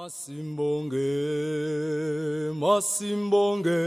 Masimbonge, Masimbonge,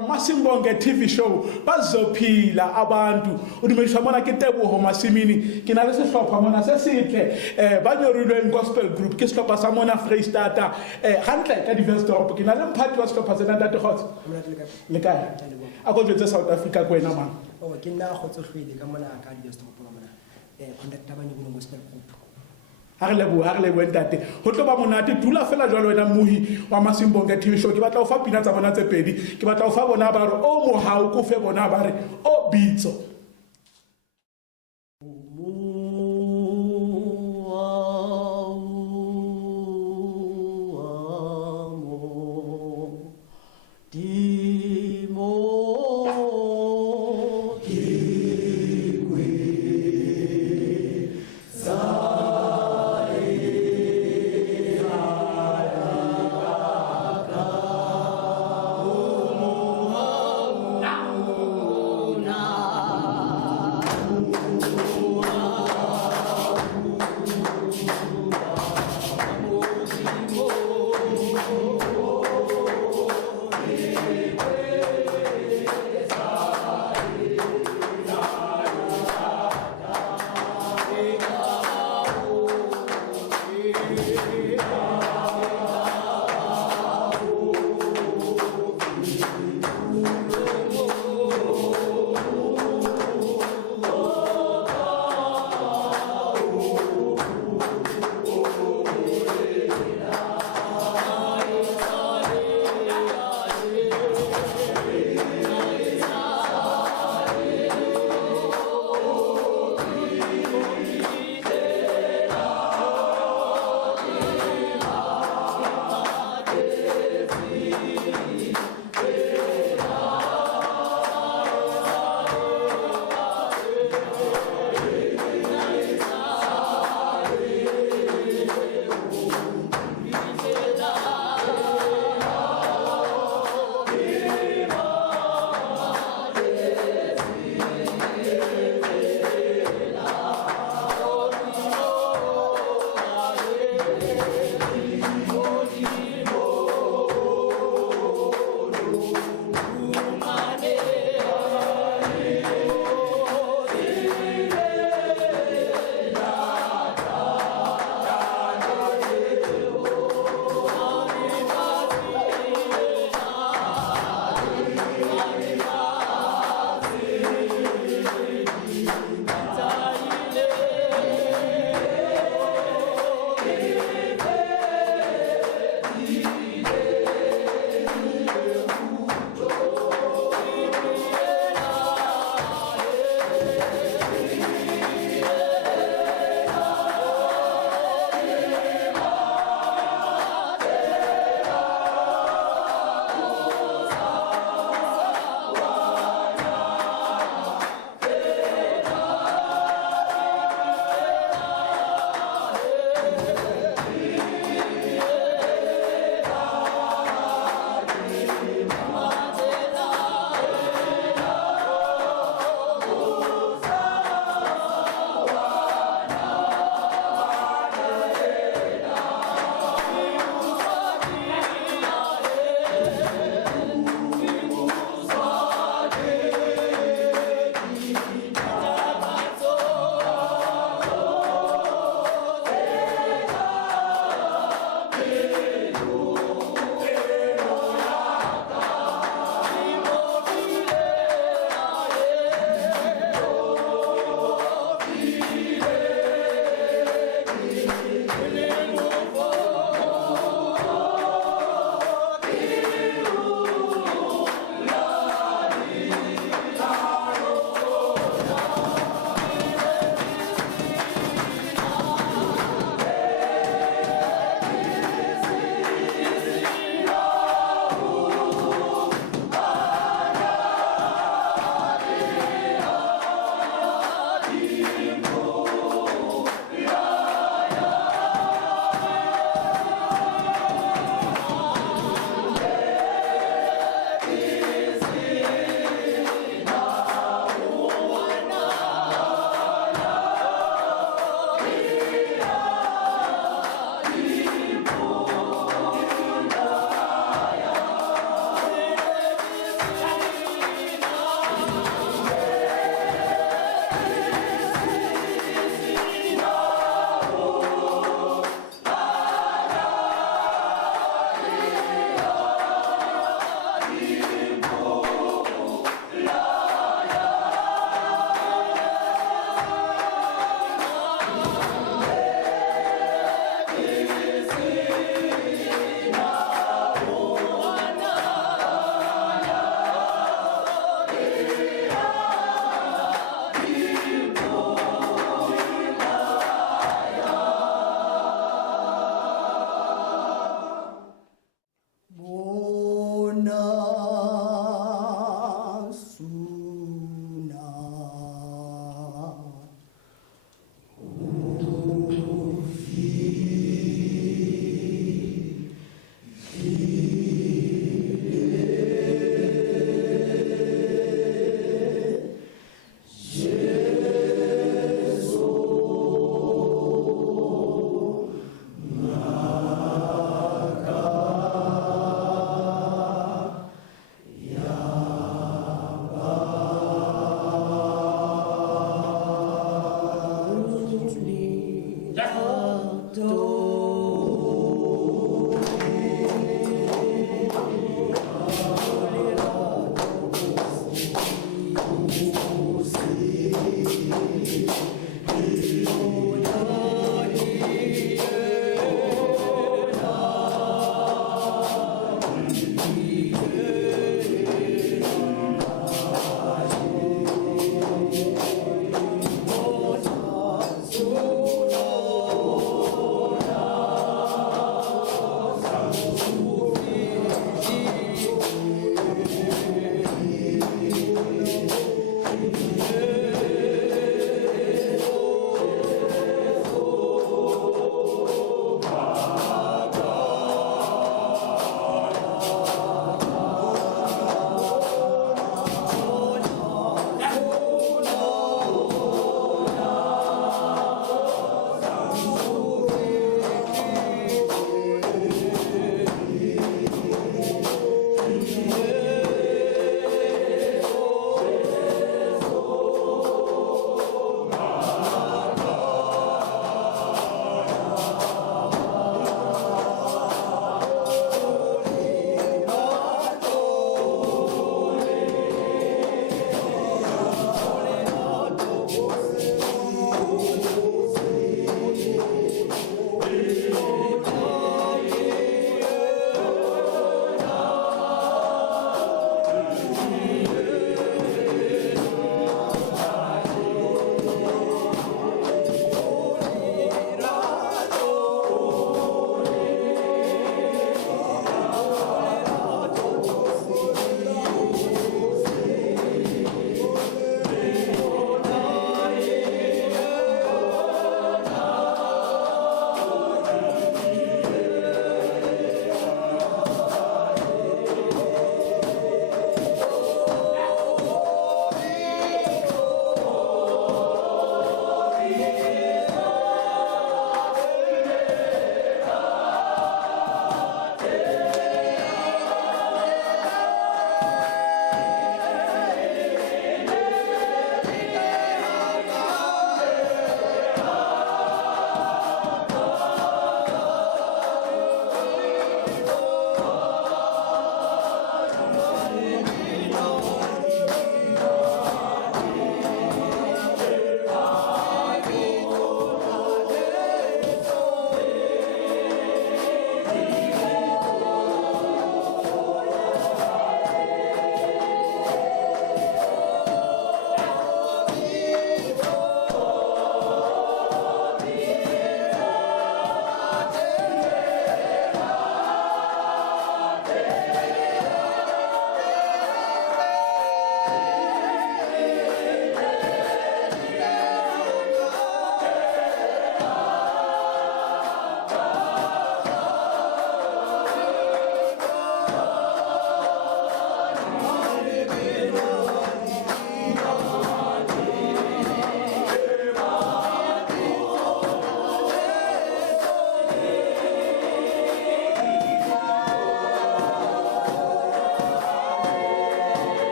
Masimbonge TV show bazophila abantu udumediswa mona ke Teboho Masimini ke na le sehlopha mona se setle ba nyorilweng gospel group ke sehlopha sa mona Freestata hantle ka Diversdorp ke na le mphathi wa sehlopha sena Ntate Khotso le kae a go jwetsa South Africa ko wena man o ke nna Khotso hlwele ka mona ka Diversdorp mona conductor ba nyong gospel group ha re lebo ntate ho tlo ba monate dula fela jwalo wena muhi wa Masimbonge TV show ke batla o fa pina tsa bona tse pedi ke batla o fa bona ba re o mohau ko fe bona ba re o bitso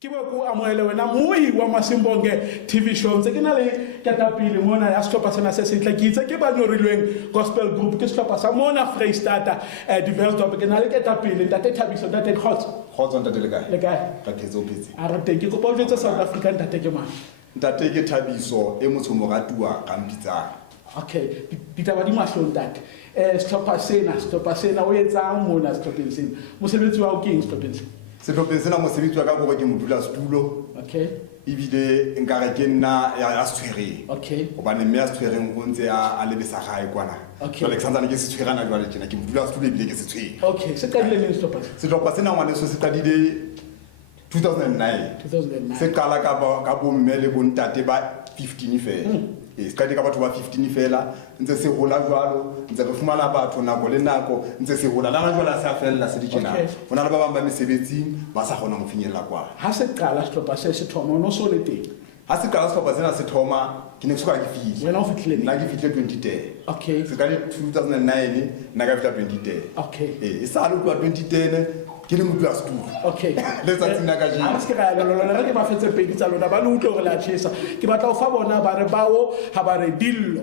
ke bo ko amoele wena moi wa Masimbonge TV show ntse ke na le ketapele mona ya sehlopha sena se setla ke itse ke ba nyorilweng gospel group ke sehlopha sa mona Freistata develop ke na le ketapele ntate Thabiso ntate Khotso ntate le kae? le kae Ka phetse o phetse. a re teng ke kopa o jwetse South Africa ntate ke mang Ntate ke Thabiso e motho mo ratuwa ka mpitsang. okay ditaba di mahlong ntate sehlopha sena o etsang mona sehlopheng sena mosebetsi wa o ke eng sehlopheng sena Sehlopheng sena mosebetsi wa ka gore ke modulasetulo okay ebile nkare ke nna ya setshwereng. okay Hobane mme ya setshwereng o ntse a lebesa gae kwana. Okay. Jwale ke santsane ke setshwerana jwale tjena ke modulasetulo ebile ke setshwere. okay se qadile neng sehlopha sena Sehlopha sena ngwaneso se qadile 2009. 2009 Se qala ka bomme le bontate ba 15 fela. Se qadile ka batho ba 15 fela ntse se hola jwalo ntse re fumana batho nako le nako ntse se hola lana jwale se a fella se di tjena. Okay. Hona le ba bang ba mesebetsing ba sa kgona go finyella kwa. ha se qala sehlopha se thoma o no so le teng Ha se qala sehlopha sena se thoma ke ne ke soka ke fihla. wena o fihlile Nna neng ke fihle 2010. okay Se qale 2009 nna ka fihla 2010. okay E sa le kwa 2010 ke le modulasetulo. okay Letsatsing la kajeno. ha se ka lona ke ba fetse pedi tsa lona ba le utlwe gore la tshesa ke batla o fa bona ba re bao ha ba re dillo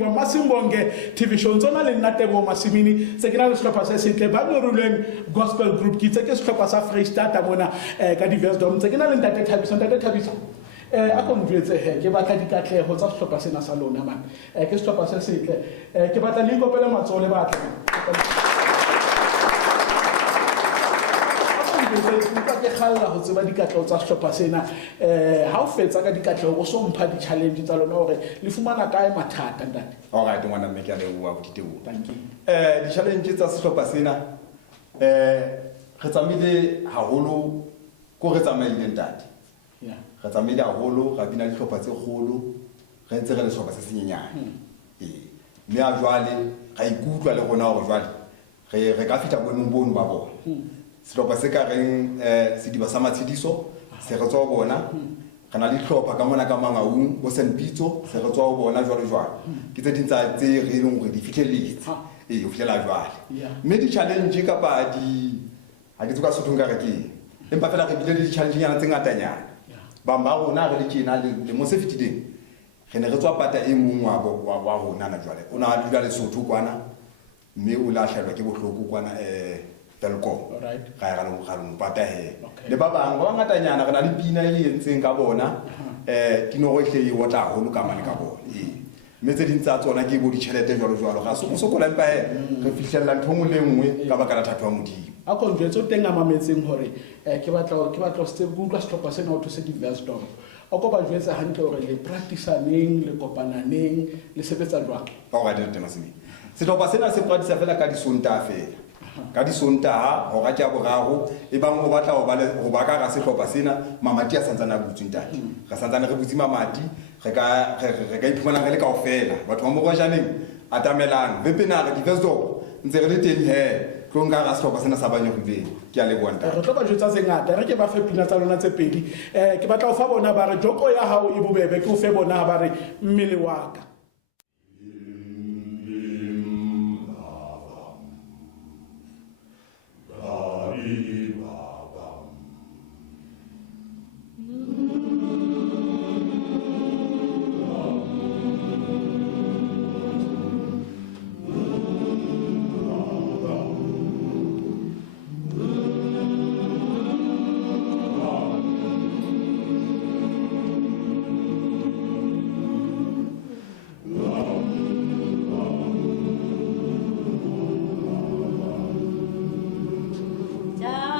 wa Masimbonge TV show ntsona le nna Teboho Masimini se ke na le sehlopha se setle ba nyorilweng gospel group ke itse ke sehlopha sa Freestata mona ka di-Wisdom tse ke na le ntate Thabiso a ko njwetse he ke batla dikatleho tsa sehlopha sena sa lona man ke sehlopha se setle ke batla le ikopele matsoho le batla ke khalla ho tseba dikatleho tsa sehlopha sena ha o fetsa ka dikatleho o so mpha di-challenge tsa lona hore le fumana kae mathata ntate alright ngwana mme ke a leboha Teboho. thank you Di-challenge tsa sehlopha sena re tsamaile haholo ko re tsamaile ntate yeah re tsamaile haholo ra bina dihlopha tse kgolo re ntse re le sehlopha se senyenyane mme a jwale ra ikutlwa le rona hore jwale re ka fihla boemong bono ba bona sehlopha se ka reng sediba sa matshediso se re tswa ho bona re na le dihlopha ka mona ka Mangaung bo St Pitso se re tswa ho bona jwalo ke tse ding tsa tse re leng hore di fihlelletse ho fihlela jwale mme di-challenge kapa ha ke tsoka Sesothong ka re ke empa fela re bile le di-challenge nyana tse ngatanyana bang ba rona re le tjena le mo se fitileng re ne re tswa pata e mong wa rona na jwale o na dula Lesotho kwana mme o la hlaelwa ke bohloko kwana Telkom Alright. ga re pata he le ba bang ba ngatanyana re na le pina e entseng ka bona Tinoro hle e wotla holo ka mane ka bona mme tse ding tsa tsona ke bo ditjhelete jwalo ga so sokola empa re fihlella ntho ngwe le ngwe ka baka la thato ya Modimo a ko njwetse o teng a mametseng hore ke batla se go utlwa sehlopha sena o thuse di-Wisdom o ko ba jwetsa hantle hore le practice-aneng le kopananeng le sebetsa jwang ba ga dite Masimi sehlopha sena se practice fela ka disontaha fela ka disontaha hora ke a boraro e bang o batla ho ba ka sehlopha sena mamati a santsana butsi ntate re santsana re butsi mamati re ka iphumana re le kaofela batho ba mo rojaneng atamelang be penare di-Wisdom ntse re le teng he tlo nka ga sehlopha sena sa banyorileng ke a leboha ntate re tlo ba jwetsa tse ngata re ke ba fe pina tsa lona tse pedi ke batla ho fa bona ba re joko ya hao e bobebe ke o fe bona ba re mmele wa ka Ja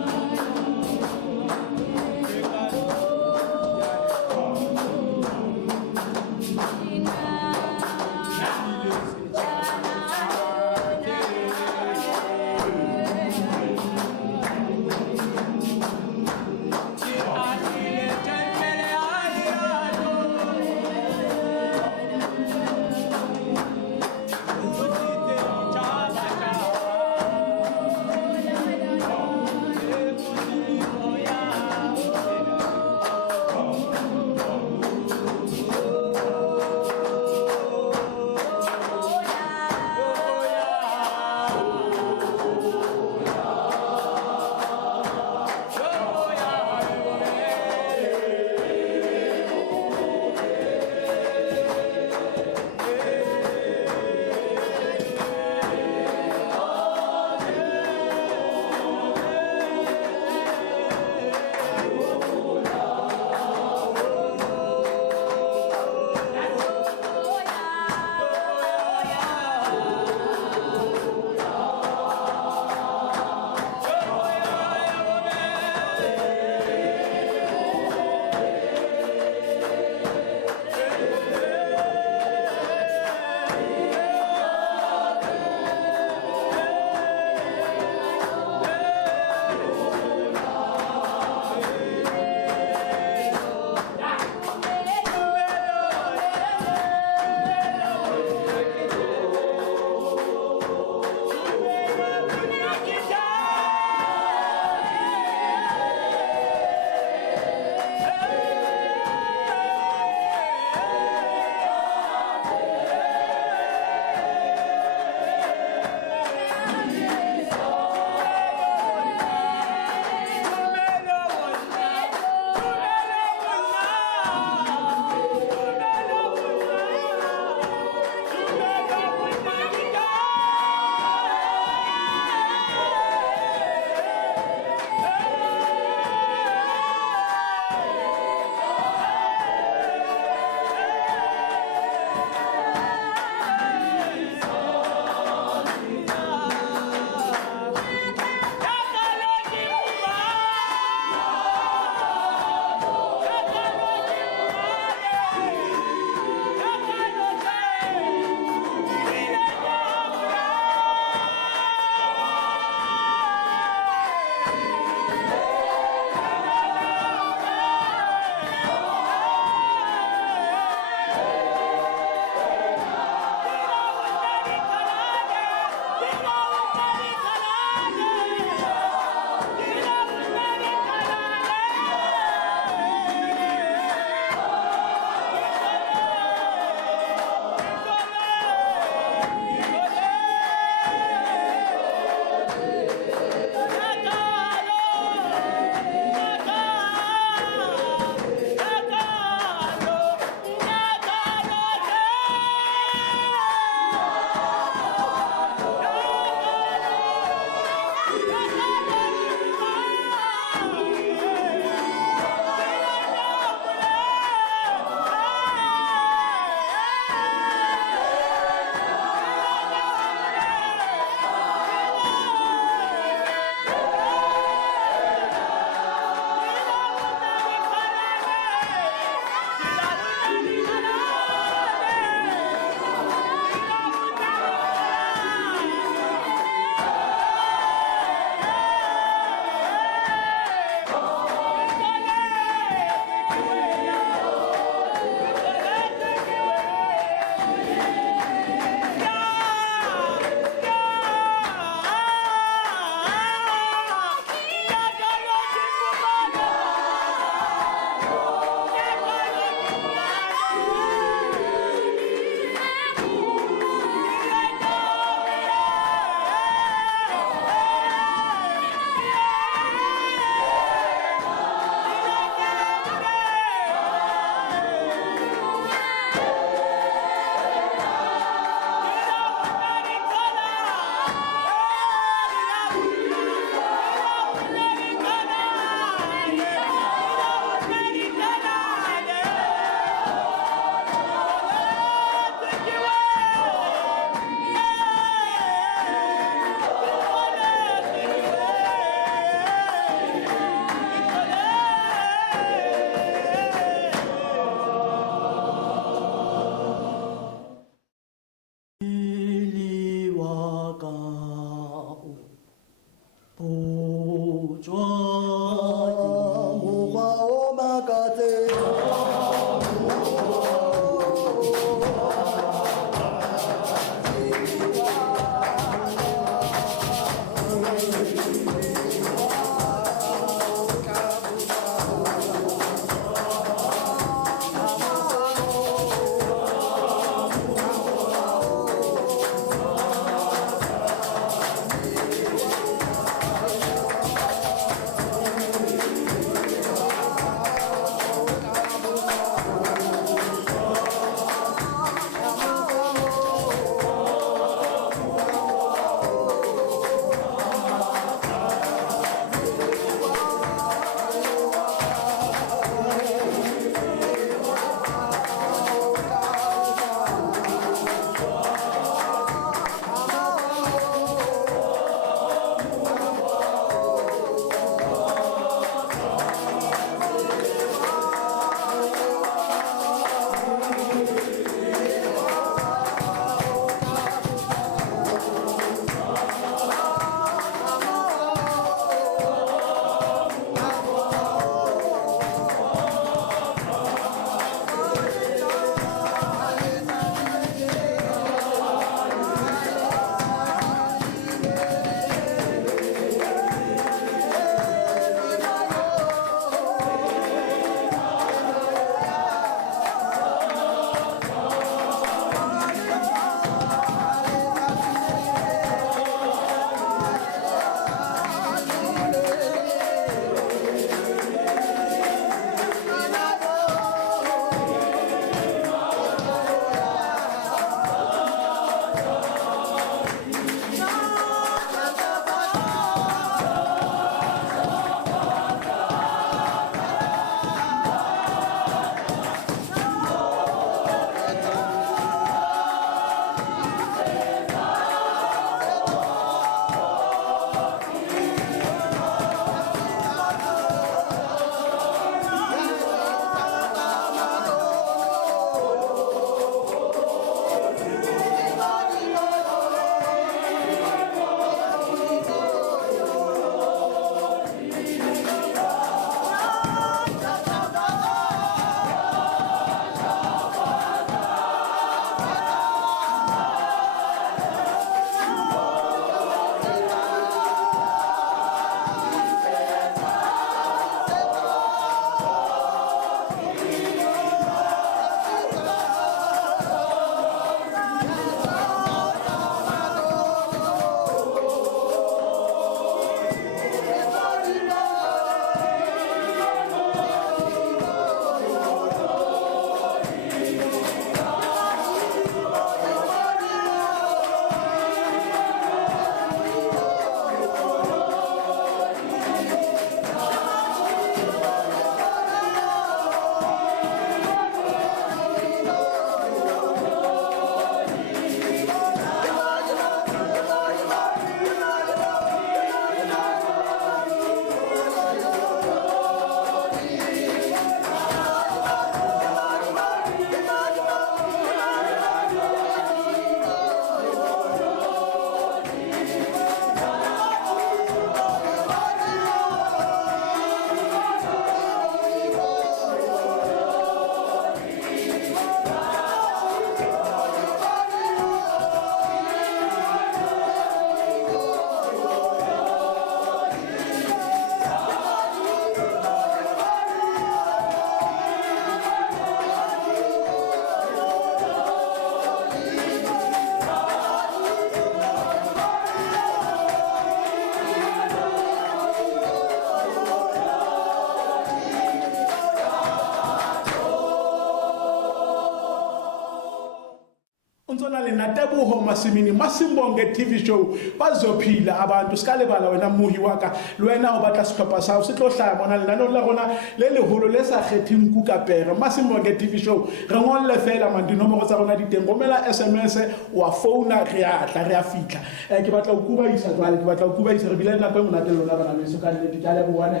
sifana le Nateboho Masimini Masimbonge TV show bazophila abantu sikalebala wena muhi waka le wena o batla sehlopha sa se tlo hlaya mona lenano la rona le leholo le sa kgetheng kukapere Masimbonge TV show re ngolle fela man dinomoro tsa rona di teng romela SMS wa phone re a tla re a fitla ke batla o kuba isa jwale ke batla o kuba isa re bile nna pe mona telo la bana meso ka le dijale bone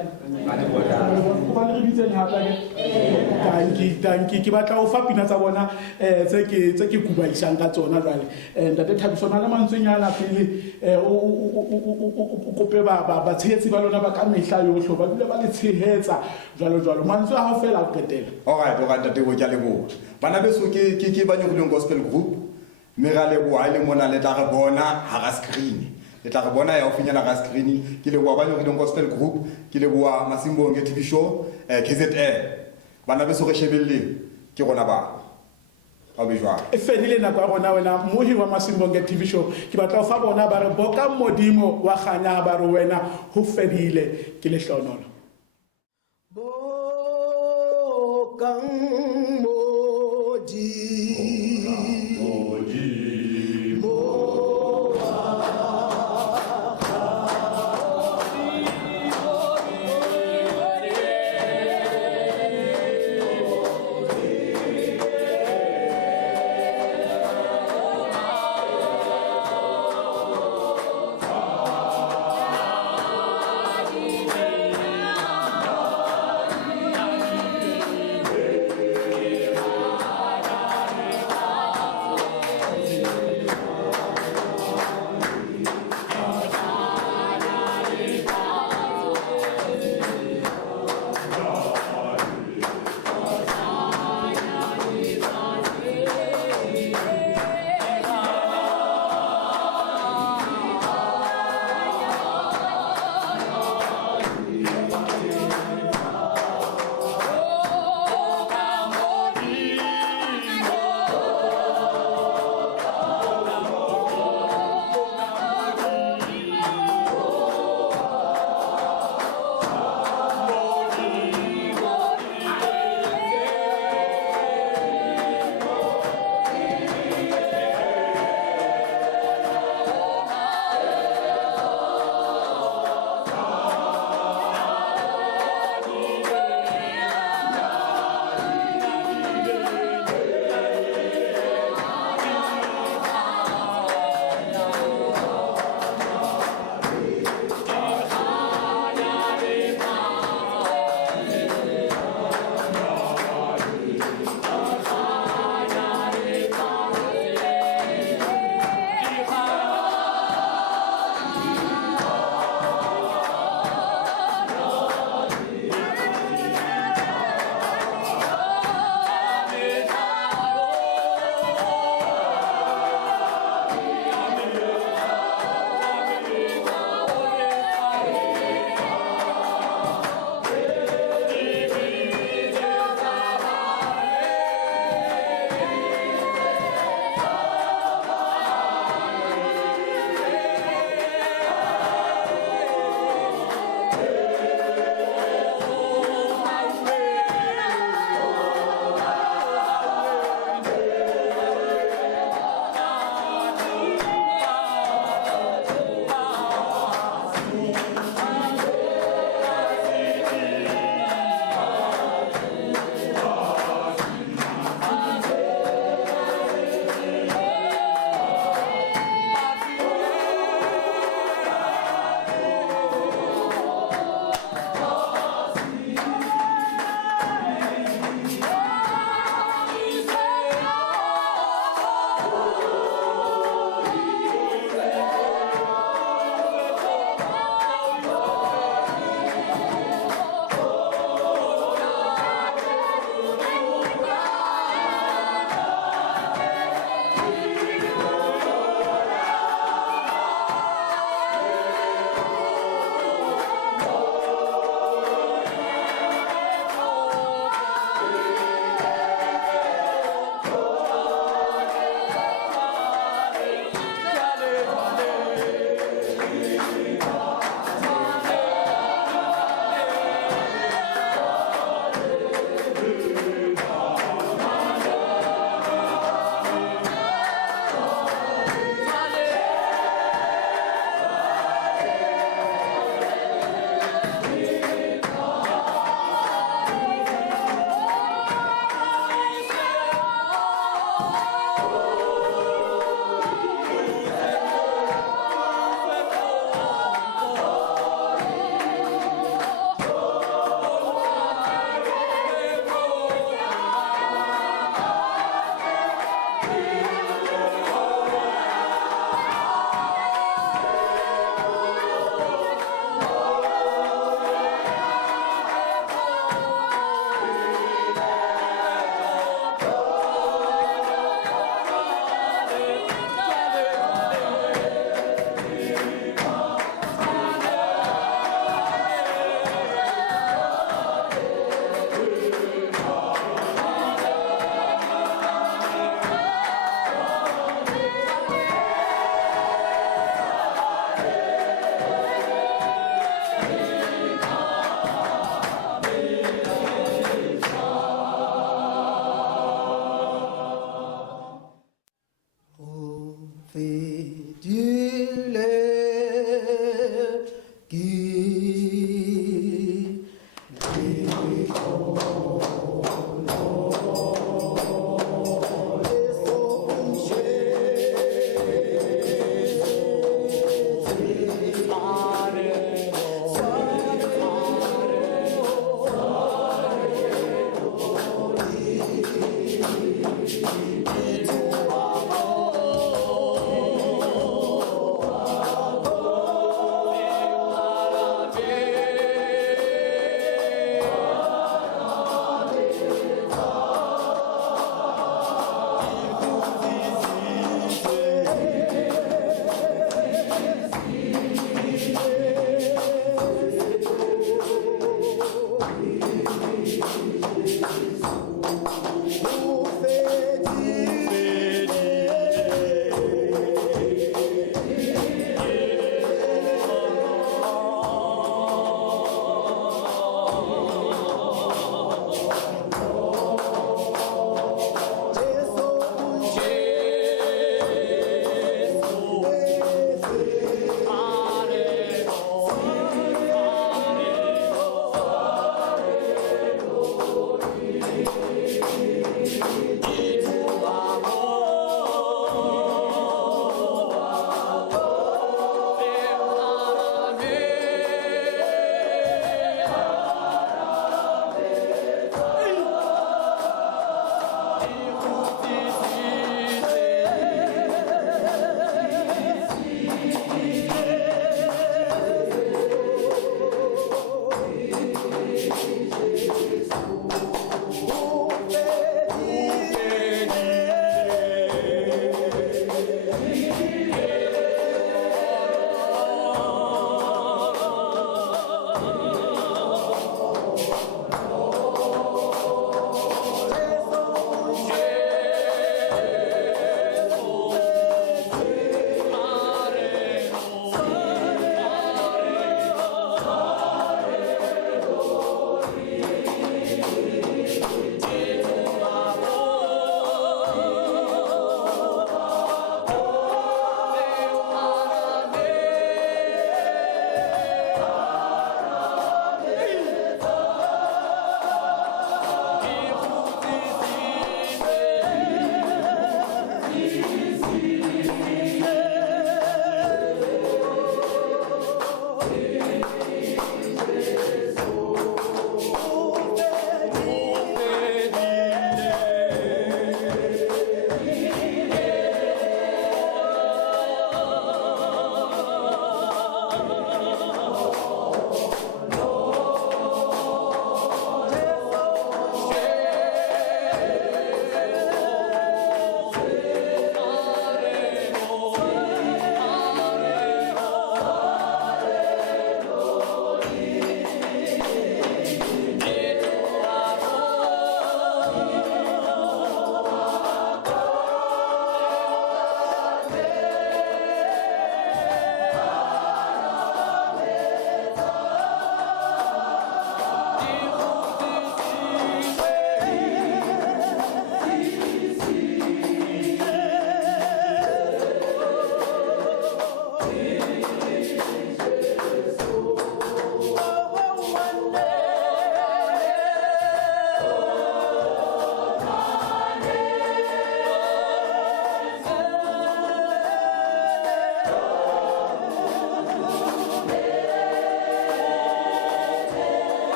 ba le bitse hapa ke tanki ke batla o fa pina tsa bona tse ke kuba isang ka tsona jwale ntate Thabisona le mantswenyana pele o kope ba tshehetsi ba lona ba ka mehla yohle ba dule ba le tshehetsa jwalo mantswe a ho fela a qetela alright ntate go tla lebo bana beso ke ba nyogileng gospel group mme ga lebo a le mona le tla re bona ha ga screen le tla re bona ya o finyana ga screen ke lebo ba nyogileng gospel group ke lebo Masimbonge TV show KZN bana beso re shebelle ke gona ba e fedile nako ya rona wena mohi wa Masimbonge TV show ke batla o fa bona ba re boka modimo wa kganya ba re wena ho fedile ke lehlonolo boka re